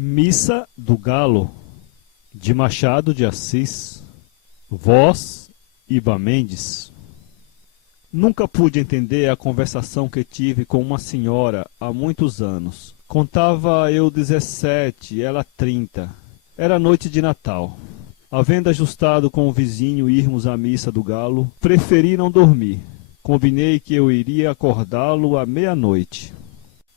Missa do Galo, de Machado de Assis. Voz, Iba Mendes. Nunca pude entender a conversação que tive com uma senhora há muitos anos. Contava eu 17, ela 30. Era noite de Natal. Havendo ajustado com o vizinho irmos à missa do Galo, preferi não dormir. Combinei que eu iria acordá-lo à meia-noite.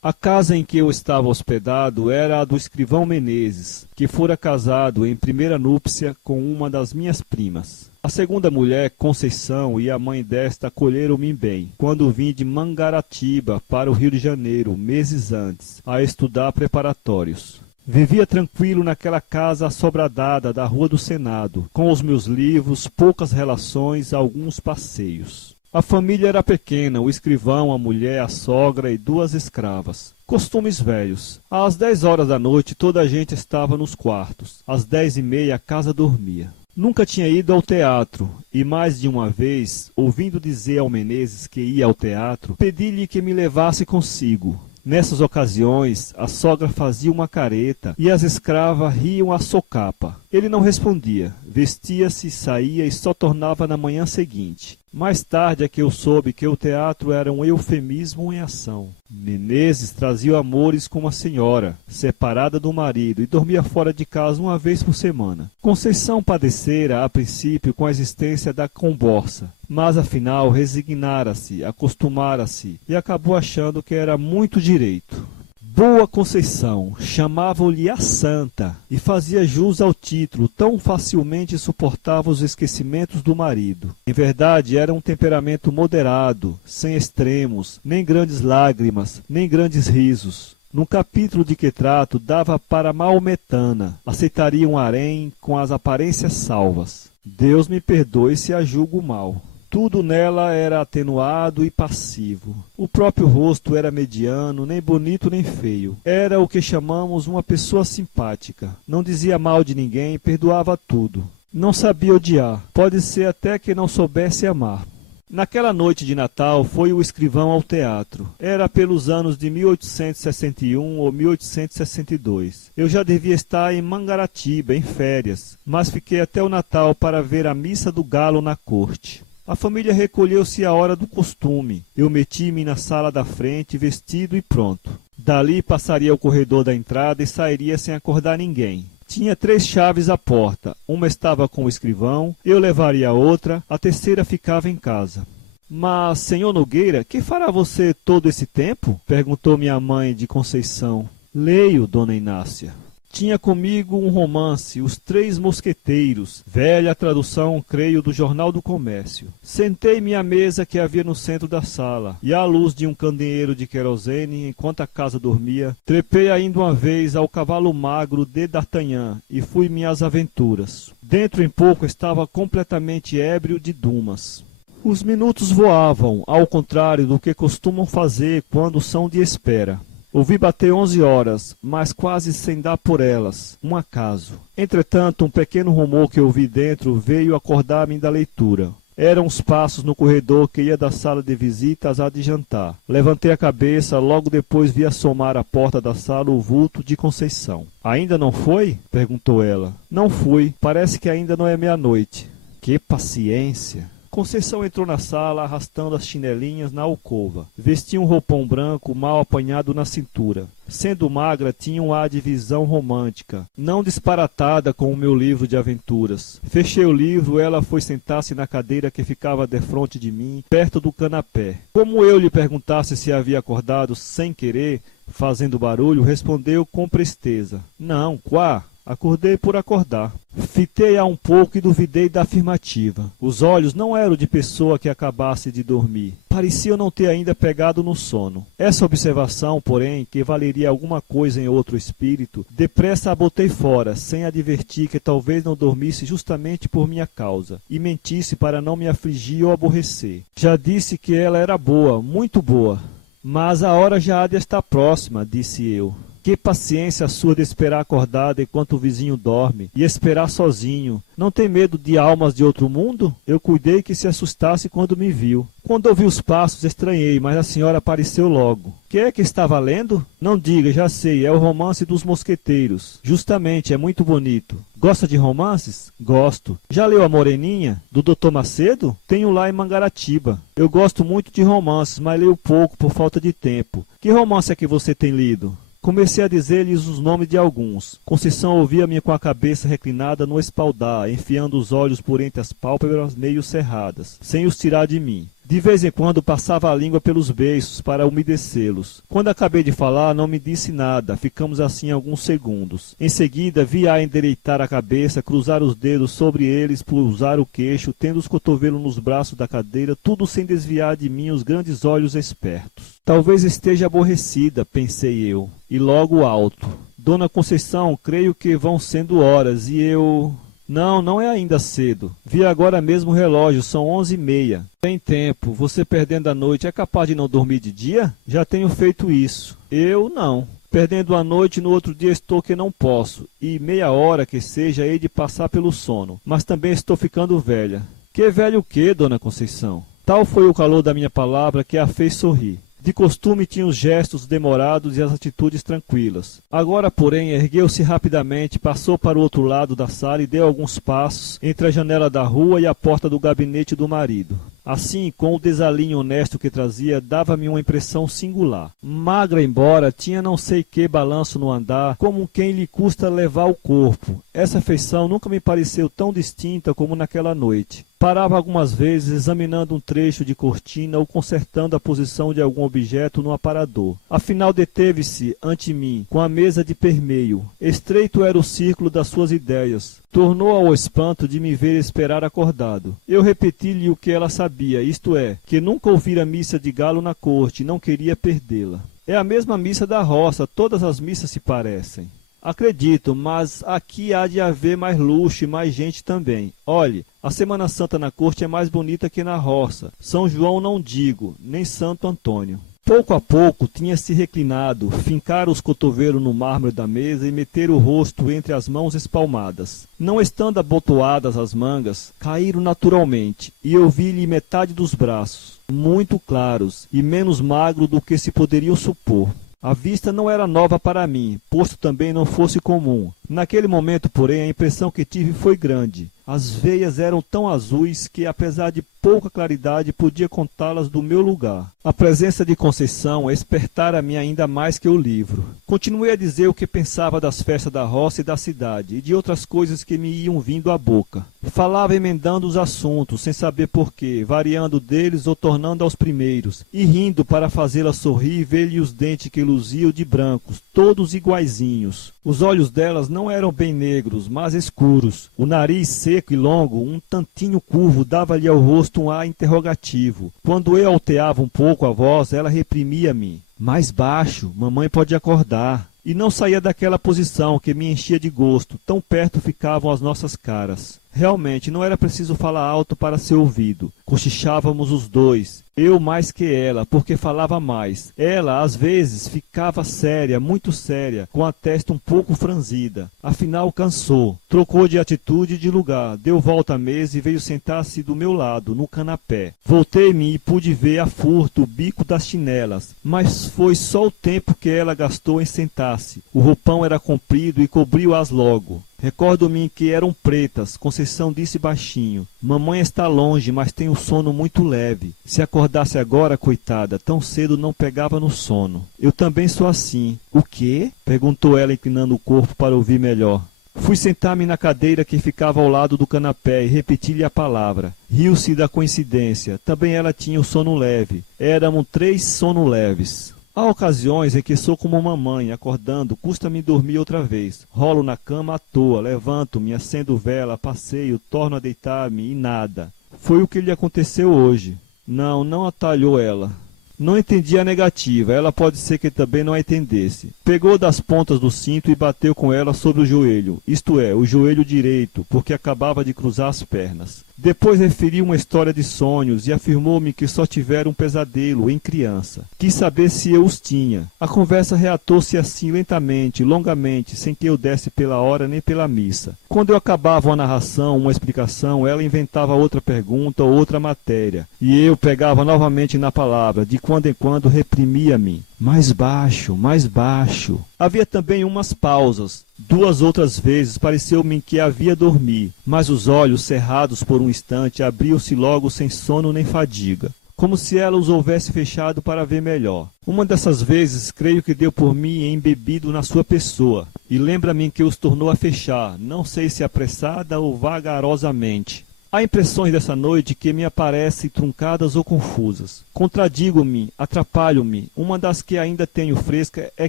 A casa em que eu estava hospedado era a do escrivão Menezes, que fora casado em primeira núpcia com uma das minhas primas. A segunda mulher, Conceição, e a mãe desta acolheram-me bem, quando vim de Mangaratiba para o Rio de Janeiro, meses antes, a estudar preparatórios. Vivia tranquilo naquela casa assobradada da Rua do Senado, com os meus livros, poucas relações, alguns passeios. A família era pequena, o escrivão, a mulher, a sogra e 2 escravas. Costumes velhos. Às 10 horas da noite toda a gente estava nos quartos. Às 10h30 a casa dormia. Nunca tinha ido ao teatro, e mais de uma vez, ouvindo dizer ao Menezes que ia ao teatro, pedi-lhe que me levasse consigo. Nessas ocasiões, a sogra fazia uma careta e as escravas riam à socapa. Ele não respondia, vestia-se, saía e só tornava na manhã seguinte. Mais tarde é que eu soube que o teatro era um eufemismo em ação. Menezes trazia amores com uma senhora, separada do marido, e dormia fora de casa uma vez por semana. Conceição padecera, a princípio, com a existência da comborça, mas afinal resignara-se, acostumara-se, e acabou achando que era muito direito. Boa Conceição, chamavam-lhe a Santa, e fazia jus ao título, tão facilmente suportava os esquecimentos do marido. Em verdade, era um temperamento moderado, sem extremos, nem grandes lágrimas, nem grandes risos. Num capítulo de que trato, dava para maometana, aceitaria um harém com as aparências salvas. Deus me perdoe se a julgo mal. Tudo nela era atenuado e passivo. O próprio rosto era mediano, nem bonito nem feio. Era o que chamamos uma pessoa simpática. Não dizia mal de ninguém, perdoava tudo. Não sabia odiar. Pode ser até que não soubesse amar. Naquela noite de Natal foi o escrivão ao teatro. Era pelos anos de 1861 ou 1862. Eu já devia estar em Mangaratiba, em férias, mas fiquei até o Natal para ver a missa do Galo na corte. A família recolheu-se à hora do costume. Eu meti-me na sala da frente, vestido e pronto. Dali passaria o corredor da entrada e sairia sem acordar ninguém. Tinha 3 chaves à porta. Uma estava com o escrivão, eu levaria a outra, a terceira ficava em casa. Mas, senhor Nogueira, que fará você todo esse tempo? Perguntou minha mãe de Conceição. Leio, dona Inácia. Tinha comigo um romance, Os 3 Mosqueteiros, velha tradução, creio, do Jornal do Comércio. Sentei-me à mesa que havia no centro da sala, e à luz de um candeeiro de querosene, enquanto a casa dormia, trepei ainda uma vez ao cavalo magro de D'Artagnan, e fui minhas aventuras. Dentro em pouco estava completamente ébrio de Dumas. Os minutos voavam, ao contrário do que costumam fazer quando são de espera. Ouvi bater 11 horas, mas quase sem dar por elas, um acaso. Entretanto, um pequeno rumor que ouvi dentro veio acordar-me da leitura. Eram os passos no corredor que ia da sala de visitas à de jantar. Levantei a cabeça, logo depois vi assomar à porta da sala o vulto de Conceição. Ainda não foi? Perguntou ela. Não fui, parece que ainda não é meia-noite. Que paciência! Conceição entrou na sala, arrastando as chinelinhas na alcova. Vestia um roupão branco, mal apanhado na cintura. Sendo magra, tinha um ar de visão romântica, não disparatada com o meu livro de aventuras. Fechei o livro, ela foi sentar-se na cadeira que ficava defronte de mim, perto do canapé. Como eu lhe perguntasse se havia acordado sem querer, fazendo barulho, respondeu com presteza. Não, quá. Acordei por acordar. Fitei-a um pouco e duvidei da afirmativa. Os olhos não eram de pessoa que acabasse de dormir. Pareciam não ter ainda pegado no sono. Essa observação, porém, que valeria alguma coisa em outro espírito, depressa a botei fora, sem advertir que talvez não dormisse justamente por minha causa, e mentisse para não me afligir ou aborrecer. Já disse que ela era boa, muito boa. Mas a hora já há de estar próxima, disse eu. Que paciência a sua de esperar acordada enquanto o vizinho dorme, e esperar sozinho. Não tem medo de almas de outro mundo? Eu cuidei que se assustasse quando me viu. Quando ouvi os passos, estranhei, mas a senhora apareceu logo. Que é que estava lendo? Não diga, já sei, é o Romance dos Mosqueteiros. Justamente, é muito bonito. Gosta de romances? Gosto. Já leu A Moreninha, do Dr. Macedo? Tenho lá em Mangaratiba. Eu gosto muito de romances, mas leio pouco por falta de tempo. Que romance é que você tem lido? Comecei a dizer-lhes os nomes de alguns. Conceição ouvia-me com a cabeça reclinada no espaldar, enfiando os olhos por entre as pálpebras meio cerradas, sem os tirar de mim. De vez em quando passava a língua pelos beiços para umedecê-los. Quando acabei de falar, não me disse nada. Ficamos assim alguns segundos. Em seguida, vi-a endireitar a cabeça, cruzar os dedos sobre eles, pousar o queixo, tendo os cotovelos nos braços da cadeira, tudo sem desviar de mim os grandes olhos espertos. Talvez esteja aborrecida, pensei eu, e logo alto. Dona Conceição, creio que vão sendo horas, e eu... Não é ainda cedo. Vi agora mesmo o relógio, são 11h30. Tem tempo, você perdendo a noite é capaz de não dormir de dia? Já tenho feito isso. Eu não. Perdendo a noite, no outro dia estou que não posso, e meia hora que seja hei de passar pelo sono. Mas também estou ficando velha. Que velho o quê, Dona Conceição? Tal foi o calor da minha palavra que a fez sorrir. De costume tinha os gestos demorados e as atitudes tranquilas. Agora, porém, ergueu-se rapidamente, passou para o outro lado da sala e deu alguns passos entre a janela da rua e a porta do gabinete do marido. Assim, com o desalinho honesto que trazia, dava-me uma impressão singular. Magra embora, tinha não sei que balanço no andar, como quem lhe custa levar o corpo. Essa feição nunca me pareceu tão distinta como naquela noite. Parava algumas vezes examinando um trecho de cortina ou consertando a posição de algum objeto no aparador. Afinal deteve-se ante mim, com a mesa de permeio. Estreito era o círculo das suas ideias. Tornou ao espanto de me ver esperar acordado. Eu repeti-lhe o que ela sabia, isto é, que nunca ouvira missa de galo na corte e não queria perdê-la. É a mesma missa da roça, todas as missas se parecem. Acredito, mas aqui há de haver mais luxo e mais gente também. Olhe, a Semana Santa na corte é mais bonita que na roça. São João não digo, nem Santo Antônio. Pouco a pouco tinha-se reclinado, fincar os cotovelos no mármore da mesa e meter o rosto entre as mãos espalmadas. Não estando abotoadas as mangas, caíram naturalmente, e eu vi-lhe metade dos braços, muito claros e menos magro do que se poderiam supor. A vista não era nova para mim, posto também não fosse comum. Naquele momento, porém, a impressão que tive foi grande. As veias eram tão azuis que, apesar de pouca claridade, podia contá-las do meu lugar. A presença de Conceição espertara-me ainda mais que o livro. Continuei a dizer o que pensava das festas da roça e da cidade, e de outras coisas que me iam vindo à boca. Falava emendando os assuntos, sem saber porquê, variando deles ou tornando aos primeiros, e rindo para fazê-la sorrir e ver-lhe os dentes que luziam de brancos, todos iguaizinhos. Os olhos delas não eram bem negros, mas escuros. O nariz seco e longo, um tantinho curvo, dava-lhe ao rosto um ar interrogativo. Quando eu alteava um pouco a voz, ela reprimia-me. Mais baixo, mamãe pode acordar. E não saía daquela posição que me enchia de gosto, tão perto ficavam as nossas caras. Realmente, não era preciso falar alto para ser ouvido. Cochichávamos os dois, eu mais que ela, porque falava mais. Ela, às vezes, ficava séria, muito séria, com a testa um pouco franzida. Afinal, cansou. Trocou de atitude e de lugar, deu volta à mesa e veio sentar-se do meu lado, no canapé. Voltei-me e pude ver a furto o bico das chinelas, mas foi só o tempo que ela gastou em sentar-se. O roupão era comprido e cobriu-as logo. Recordo-me que eram pretas. Conceição disse baixinho: mamãe está longe, mas tem o sono muito leve. Se acordasse agora, coitada, tão cedo não pegava no sono. Eu também sou assim. O quê? Perguntou ela, inclinando o corpo para ouvir melhor. Fui sentar-me na cadeira que ficava ao lado do canapé e repeti-lhe a palavra. Riu-se da coincidência. Também ela tinha o sono leve. Éramos 3 sono leves. Há ocasiões em que sou como mamãe, acordando, custa-me dormir outra vez. Rolo na cama à toa, levanto-me, acendo vela, passeio, torno a deitar-me e nada. Foi o que lhe aconteceu hoje. Não atalhou ela. Não entendi a negativa, ela pode ser que também não a entendesse. Pegou das pontas do cinto e bateu com ela sobre o joelho, isto é, o joelho direito, porque acabava de cruzar as pernas. Depois referiu uma história de sonhos e afirmou-me que só tivera um pesadelo em criança. Quis saber se eu os tinha. A conversa reatou-se assim lentamente, longamente, sem que eu desse pela hora nem pela missa. Quando eu acabava uma narração, uma explicação, ela inventava outra pergunta ou outra matéria, e eu pegava novamente na palavra, de quando em quando reprimia-me. Mais baixo, mais baixo. Havia também umas pausas. 2 outras vezes pareceu-me que havia dormir, mas os olhos, cerrados por um instante, abriam-se logo sem sono nem fadiga, como se ela os houvesse fechado para ver melhor. Uma dessas vezes, creio que deu por mim embebido na sua pessoa, e lembra-me que os tornou a fechar, não sei se apressada ou vagarosamente. Há impressões dessa noite que me aparecem truncadas ou confusas. Contradigo-me, atrapalho-me. Uma das que ainda tenho fresca é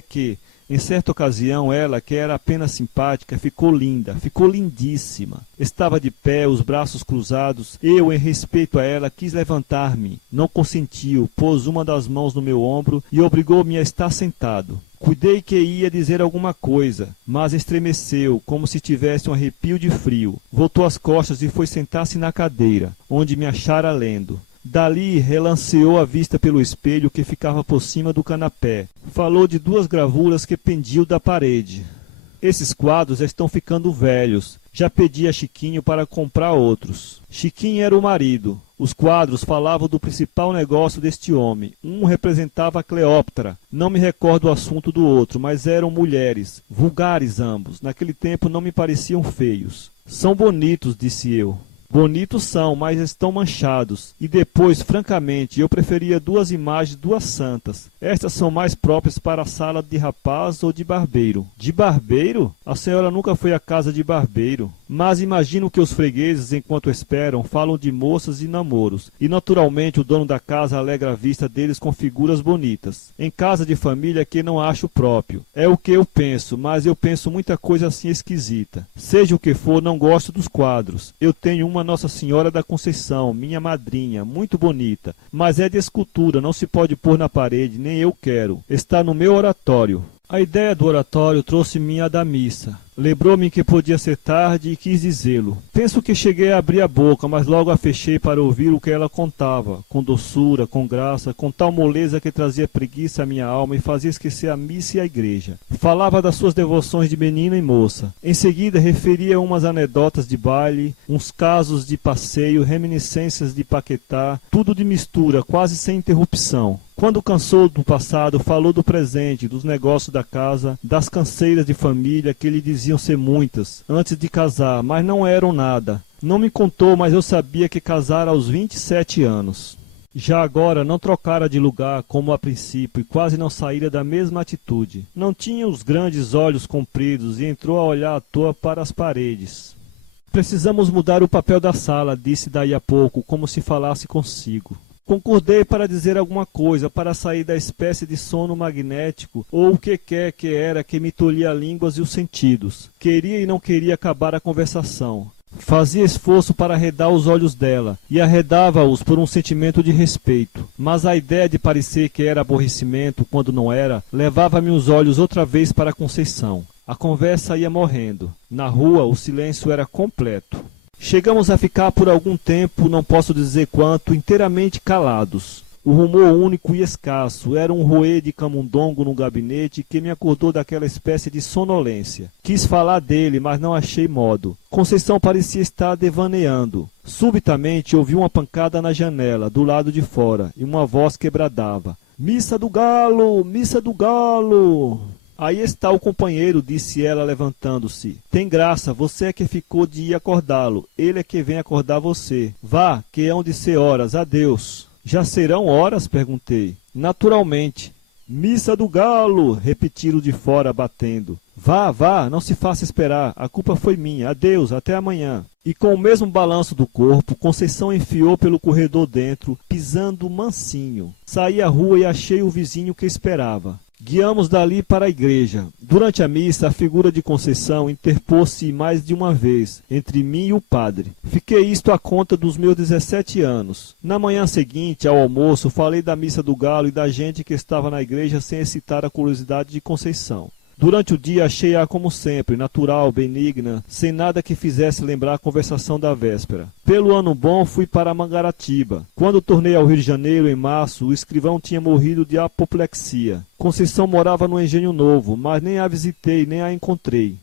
que, em certa ocasião, ela, que era apenas simpática, ficou linda, ficou lindíssima. Estava de pé, os braços cruzados. Eu, em respeito a ela, quis levantar-me. Não consentiu, pôs uma das mãos no meu ombro e obrigou-me a estar sentado. Cuidei que ia dizer alguma coisa, mas estremeceu, como se tivesse um arrepio de frio. Voltou as costas e foi sentar-se na cadeira, onde me achara lendo. Dali relanceou a vista pelo espelho que ficava por cima do canapé. Falou de 2 gravuras que pendiam da parede. Esses quadros estão ficando velhos. Já pedi a Chiquinho para comprar outros. Chiquinho era o marido. Os quadros falavam do principal negócio deste homem. Um representava a Cleópatra. Não me recordo o assunto do outro, mas eram mulheres. Vulgares ambos. Naquele tempo não me pareciam feios. São bonitos, disse eu. Bonitos são, mas estão manchados. E depois, francamente, eu preferia 2 imagens, 2 santas. Estas são mais próprias para a sala de rapaz ou de barbeiro. De barbeiro? A senhora nunca foi à casa de barbeiro. Mas imagino que os fregueses, enquanto esperam, falam de moças e namoros. E naturalmente o dono da casa alegra a vista deles com figuras bonitas. Em casa de família que não acho próprio. É o que eu penso, mas eu penso muita coisa assim esquisita. Seja o que for, não gosto dos quadros. Eu tenho uma Nossa Senhora da Conceição, minha madrinha, muito bonita, mas é de escultura, não se pode pôr na parede, nem eu quero. Está no meu oratório. A ideia do oratório trouxe-me a da missa. Lembrou-me que podia ser tarde e quis dizê-lo. Penso que cheguei a abrir a boca, mas logo a fechei para ouvir o que ela contava, com doçura, com graça, com tal moleza que trazia preguiça à minha alma e fazia esquecer a missa e a igreja. Falava das suas devoções de menina e moça. Em seguida referia umas anedotas de baile, uns casos de passeio, reminiscências de Paquetá, tudo de mistura, quase sem interrupção. Quando cansou do passado, falou do presente, dos negócios da casa, das canseiras de família que lhe diziam ser muitas, antes de casar, mas não eram nada. Não me contou, mas eu sabia que casara aos 27 anos. Já agora não trocara de lugar como a princípio e quase não saíra da mesma atitude. Não tinha os grandes olhos compridos e entrou a olhar à toa para as paredes. Precisamos mudar o papel da sala, disse daí a pouco, como se falasse consigo. Concordei para dizer alguma coisa, para sair da espécie de sono magnético, ou o que quer que era que me tolhia línguas e os sentidos. Queria e não queria acabar a conversação. Fazia esforço para arredar os olhos dela, e arredava-os por um sentimento de respeito. Mas a ideia de parecer que era aborrecimento, quando não era, levava-me os olhos outra vez para Conceição. A conversa ia morrendo. Na rua, o silêncio era completo. Chegamos a ficar por algum tempo, não posso dizer quanto, inteiramente calados. O rumor único e escasso era um roer de camundongo no gabinete que me acordou daquela espécie de sonolência. Quis falar dele, mas não achei modo. Conceição parecia estar devaneando. Subitamente ouvi uma pancada na janela, do lado de fora, e uma voz que bradava: "Missa do Galo! Missa do Galo!" "Aí está o companheiro", disse ela levantando-se. "Tem graça, você é que ficou de ir acordá-lo. Ele é que vem acordar você. Vá, que hão de ser horas. Adeus." "Já serão horas?" perguntei. "Naturalmente." "Missa do Galo!" repetiram de fora, batendo. "Vá, vá, não se faça esperar. A culpa foi minha. Adeus, até amanhã." E com o mesmo balanço do corpo, Conceição enfiou pelo corredor dentro, pisando mansinho. Saí à rua e achei o vizinho que esperava. Guiamos dali para a igreja. Durante a missa, a figura de Conceição interpôs-se mais de uma vez entre mim e o padre. Fiquei isto à conta dos meus 17 anos. Na manhã seguinte, ao almoço, falei da missa do Galo e da gente que estava na igreja sem excitar a curiosidade de Conceição. Durante o dia achei-a como sempre, natural, benigna, sem nada que fizesse lembrar a conversação da véspera. Pelo ano bom fui para Mangaratiba. Quando tornei ao Rio de Janeiro, em março, o escrivão tinha morrido de apoplexia. Conceição morava no Engenho Novo, mas nem a visitei, nem a encontrei.